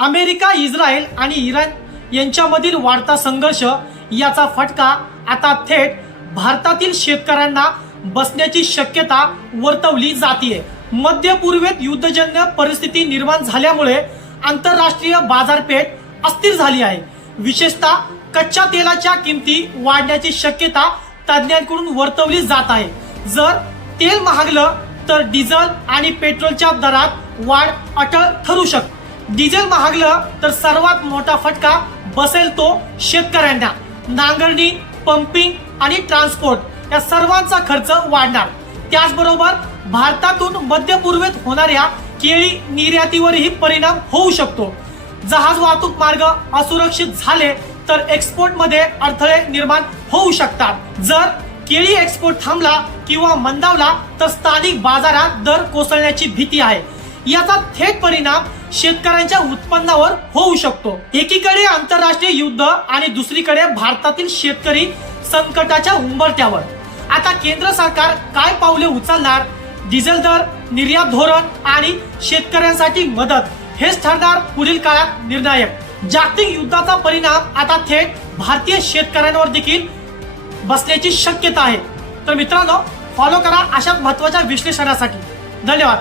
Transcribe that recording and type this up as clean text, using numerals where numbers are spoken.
America, Israel आणि Iran यांच्यामधील वाढता संघर्ष याचा फटका आता थेट भारतातील शेतकऱ्यांना बसण्याची शक्यता वर्तवली जाते। मध्य पूर्वेत युद्धजन्य परिस्थिती निर्माण झाल्यामुळे आंतरराष्ट्रीय बाजारपेठ अस्थिर झाली आहे। विशेषतः कच्च्या तेलाच्या किमती वाढण्याची शक्यता तज्ज्ञांकडून वर्तवली जात आहे। जर तेल महागलं तर डिझेल आणि पेट्रोलच्या दरात वाढ अटळ ठरू शकते। डिझेल महागलं तर सर्वात मोठा फटका बसेल तो शेतकऱ्यांना। नांगरणी, पंपिंग आणि ट्रान्सपोर्ट या सर्वांचा खर्च वाढणार। त्याचबरोबर भारतातून मध्य पूर्वेत होणाऱ्या केळी निर्यातीवरही परिणाम होऊ शकतो। जहाज वाहतूक मार्ग असुरक्षित झाले तर एक्सपोर्ट मध्ये अडथळे निर्माण होऊ शकतात। जर केळी एक्सपोर्ट थांबला किंवा मंदावला तर स्थानिक बाजारात दर कोसळण्याची भीती आहे। याचा थेट परिणाम शेतकऱ्यांच्या उत्पन्नावर होऊ शकतो। एकीकडे आंतरराष्ट्रीय युद्ध आणि दुसरीकडे भारतातील शेतकरी संकटाच्या उंबरठ्यावर। आता केंद्र सरकार काय पावले उचलणार, डिझेल दर, निर्यात धोरण आणि शेतकऱ्यांसाठी मदत हेच ठरणार पुढील काळात निर्णायक। जागतिक युद्धाचा परिणाम आता थेट भारतीय शेतकऱ्यांवर देखील बसण्याची शक्यता आहे। तर मित्रांनो, फॉलो करा अशा महत्त्वाच्या विश्लेषणासाठी। धन्यवाद।